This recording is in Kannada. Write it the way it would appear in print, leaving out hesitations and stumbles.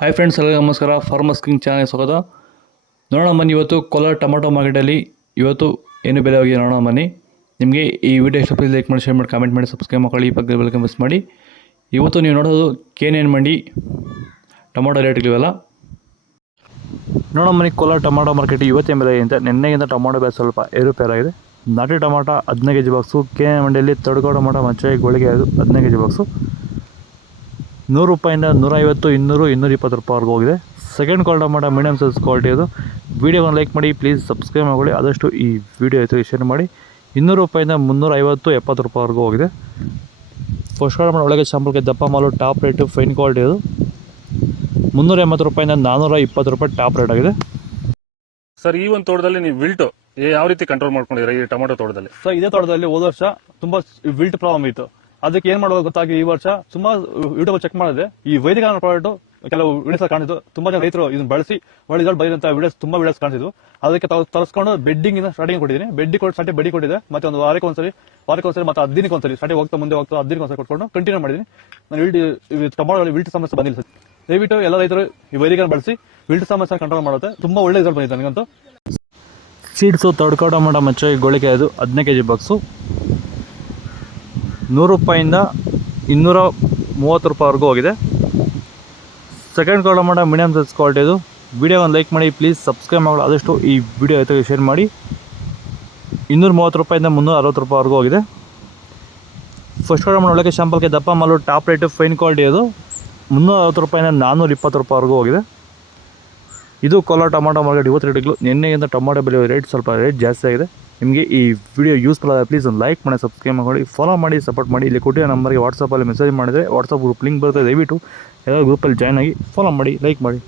ಹಾಯ್ ಫ್ರೆಂಡ್ಸ್, ಎಲ್ಲರಿಗೂ ನಮಸ್ಕಾರ. ಫಾರ್ಮರ್ಸ್ ಕಿಂಗ್ ಚಾನಲ್ ಸ್ವಾಗತ. ನೋಡೋಣ ಬನ್ನಿ, ಇವತ್ತು ಕೋಲಾರ ಟೊಮಾಟೊ ಮಾರ್ಕೆಟಲ್ಲಿ ಇವತ್ತು ಏನು ಬೆಲೆ ಹೋಗಿದೆ ನೋಡೋಣ ಬನ್ನಿ. ನಿಮಗೆ ಈ ವಿಡಿಯೋ ಇಷ್ಟ ಪ್ಲೀಸ್ ಲೈಕ್ ಮಾಡಿ, ಶೇರ್ ಮಾಡಿ, ಕಾಮೆಂಟ್ ಮಾಡಿ, ಸಬ್ಸ್ಕ್ರೈಬ್ ಮಾಡಿ, ಈ ಪಕ್ಕದ ಬೆಲ್ ಮಿಸ್ ಮಾಡಿ. ಇವತ್ತು ನೀವು ನೋಡೋದು KNN ಮಂಡಿ ಟೊಮಾಟೊ ರೇಟ್ಗಳಿವೆಲ್ಲ ನೋಡೋಣ ಬನ್ನಿ. ಕೋಲಾರ ಟೊಮಾಟೊ ಮಾರ್ಕೆಟ್ ಇವತ್ತೇನು ಬೆಲೆ ಅಂತ ನಿನ್ನೆಗಿಂತ ಟೊಮಾಟೊ ಬೆಲೆ ಸ್ವಲ್ಪ ಏರುಪೇರಾಗಿದೆ. ನಾಟಿ ಟೊಮಾಟೊ 15 kg ಬಾಕ್ಸು. KNN ಮಂಡಿಯಲ್ಲಿ ತಡ್ಕೋ ಟೊಮಾಟೊ ಮಚ್ಚೆ ಗೋಳಿಗೆ ಅದು 15 kg ಬಾಕ್ಸು ₹100 150 200 220 ರೂಪಾಯಿವರೆಗೂ ಹೋಗಿದೆ. Second quality tomato medium size quality ಅದು. ವೀಡಿಯೋವನ್ನು ಲೈಕ್ ಮಾಡಿ, ಪ್ಲೀಸ್ ಸಬ್ಸ್ಕ್ರೈಬ್ ಮಾಡಿ, ಆದಷ್ಟು ಈ ವಿಡಿಯೋ ಆಯಿತು ಶೇರ್ ಮಾಡಿ. ₹200 350 70 ರೂಪಾಯಿವರೆಗೂ ಹೋಗಿದೆ. ಫಸ್ಟ್ ಕ್ವಾಲಿಟಿ ಒಳಗೆ ಶಾಂಪಲ್ಗೆ ದಪ್ಪ ಮಾಲು ಟಾಪ್ ರೇಟು ಫೈನ್ ಕ್ವಾಲಿಟಿ ಅದು. ₹380 420 ರೂಪಾಯಿ ಟಾಪ್ ರೇಟ್ ಆಗಿದೆ. ಸರ್, ಈ ಒಂದು ತೋಟದಲ್ಲಿ ನೀವು ವಿಲ್ಟ್ ಯಾವ ರೀತಿ ಕಂಟ್ರೋಲ್ ಮಾಡ್ಕೊಂಡಿದ್ದೀರಾ ಈ ಟೊಮಾಟೊ ತೋಟದಲ್ಲಿ? ಸರ್, ಇದೇ ತೋಟದಲ್ಲಿ ಹೋದ ವರ್ಷ ತುಂಬಾ ವಿಲ್ಟ್ ಪ್ರಾಬ್ಲಮ್ ಇತ್ತು. ಅದಕ್ಕೆ ಏನ್ ಮಾಡೋದು ಗೊತ್ತಾಗಿ ಈ ವರ್ಷ ತುಂಬಾ ಯೂಟ್ಯೂಬ್ ಚೆಕ್ ಮಾಡಿದೆ. ಈ ವೈದಿಕ ಪ್ರಾಡಕ್ಟ್ ಕೆಲವು ವಿಡಿಯೋಸ್ ಕಾಣಿಸಿದ್ದು. ತುಂಬಾ ಜನ ರೈತರು ಇದನ್ನ ಬಳಸಿ ಒಳ್ಳೆ ರಿಸಲ್ಟ್ ಬಂದಿರಂತ ತುಂಬಾ ವಿಡಿಯೋಸ್ ಕಾಣಿಸಿದ್ವು. ಅದಕ್ಕೆ ತರಿಸ್ಕೊಂಡು ಬೆಡ್ಡಿಂಗ್ ಇಂದ ಸ್ಟಾರ್ಟಿಂಗ್ ಕೊಟ್ಟಿದ್ದೀನಿ. ಬೆಡ್ಡಿ ಕೊಟ್ಟು ಸ್ಟಾರ್ಟಿಂಗ್ ಬಡ್ಡಿ ಕೊಟ್ಟಿದೆ. ಮತ್ತೆ ಒಂದು ವಾರಕ್ಕೆ ಒಂದ್ಸರಿ ಮತ್ತೆ 10 ದಿನಕ್ಕೆ ಒಂದ್ಸರಿ ಸ್ಟಾರ್ಟಿಂಗ್ ಹೋಗ್ತಾ ಮುಂದೆ 10 ದಿನಕ್ಕೆ ಒಂದ್ಸರಿ ಕೊಟ್ಕೊಂಡು ಕಂಟಿನ್ಯೂ ಮಾಡಿದ್ದೀನಿ. ನಾನು ಟೊಮಾಟೊ ವಿಲ್ಟ್ ಸಮಸ್ಯೆ ಬಂದಿಲ್ಲ ಸರ್. ದಯವಿಟ್ಟು ಎಲ್ಲ ರೈತರು ಈ ವೈದಿಕ ಬಳಸಿ ವಿಲ್ಟ್ ಸಮಸ್ಯೆ ಕಂಟ್ರೋಲ್ ಮಾಡುತ್ತೆ. ತುಂಬಾ ಒಳ್ಳೆ ರಿಸಲ್ಟ್ ಬಂದಿದೆ ನನಗಂತೂ. ಸೀಡ್ಸು ತಡ್ಕೋ ಟೊಮಾಟೊ ಮಚ್ಚೆ ಗೋಳಿಗೆ ಅದು 15 kg ಬಾಕ್ಸು ₹100 230 ರೂಪಾಯಿವರೆಗೂ ಹೋಗಿದೆ. Second quality tomato medium size quality ಇದು. ವಿಡಿಯೋವನ್ನು ಲೈಕ್ ಮಾಡಿ, ಪ್ಲೀಸ್ ಸಬ್ಸ್ಕ್ರೈಬ್ ಮಾಡಿ, ಆದಷ್ಟು ಈ ವಿಡಿಯೋ ಆಯಿತು ಶೇರ್ ಮಾಡಿ. ₹230 360 ರೂಪಾಯಿವರೆಗೂ ಹೋಗಿದೆ. ಫಸ್ಟ್ ಕ್ವಾಲಿಟಿ ಟೊಮಾಟೊ ಒಳಗೆ ಶಾಂಪಲ್ಗೆ ದಪ್ಪ ಮಾಲು ಟಾಪ್ ರೇಟು ಫೈನ್ ಕ್ವಾಲಿಟಿ ಅದು. ₹360 420 ರೂಪಾಯಿವರೆಗೂ ಹೋಗಿದೆ. ಇದು ಕೋಲಾರ ಟೊಮಾಟೊ ಮಾರ್ಕೆಟ್ ಇವತ್ತು ರೇಟ್ಗಳು. ನಿನ್ನೆಗಿಂತ ಟೊಮಾಟೊ ಬೆಲೆ ರೇಟ್ ಸ್ವಲ್ಪ ಜಾಸ್ತಿ ಆಗಿದೆ. ನಿಮಗೆ ಈ ವಿಡಿಯೋ ಯೂಸ್ಫುಲ್ ಆದ ಪ್ಲೀಸ್ ಒಂದು ಲೈಕ್ ಮಾಡಿ, ಸಬ್ಸ್ಕ್ರೈಬ್ ಮಾಡಿ, ಫಾಲೋ ಮಾಡಿ, ಸಪೋರ್ಟ್ ಮಾಡಿ. ಇಲ್ಲಿ ಕೊಟ್ಟಿರೋ ನಂಬರ್ಗೆ ವಾಟ್ಸಪ್ಪಲ್ಲಿ ಮೆಸೇಜ್ ಮಾಡಿದರೆ ವಾಟ್ಸಪ್ ಗ್ರೂಪ್ ಲಿಂಕ್ ಬರುತ್ತೆ. ದಯವಿಟ್ಟು ಎಲ್ಲ ಗ್ರೂಪಲ್ಲಿ ಜಾಯ್ನ್ ಆಗಿ ಫಾಲೋ ಮಾಡಿ, ಲೈಕ್ ಮಾಡಿ.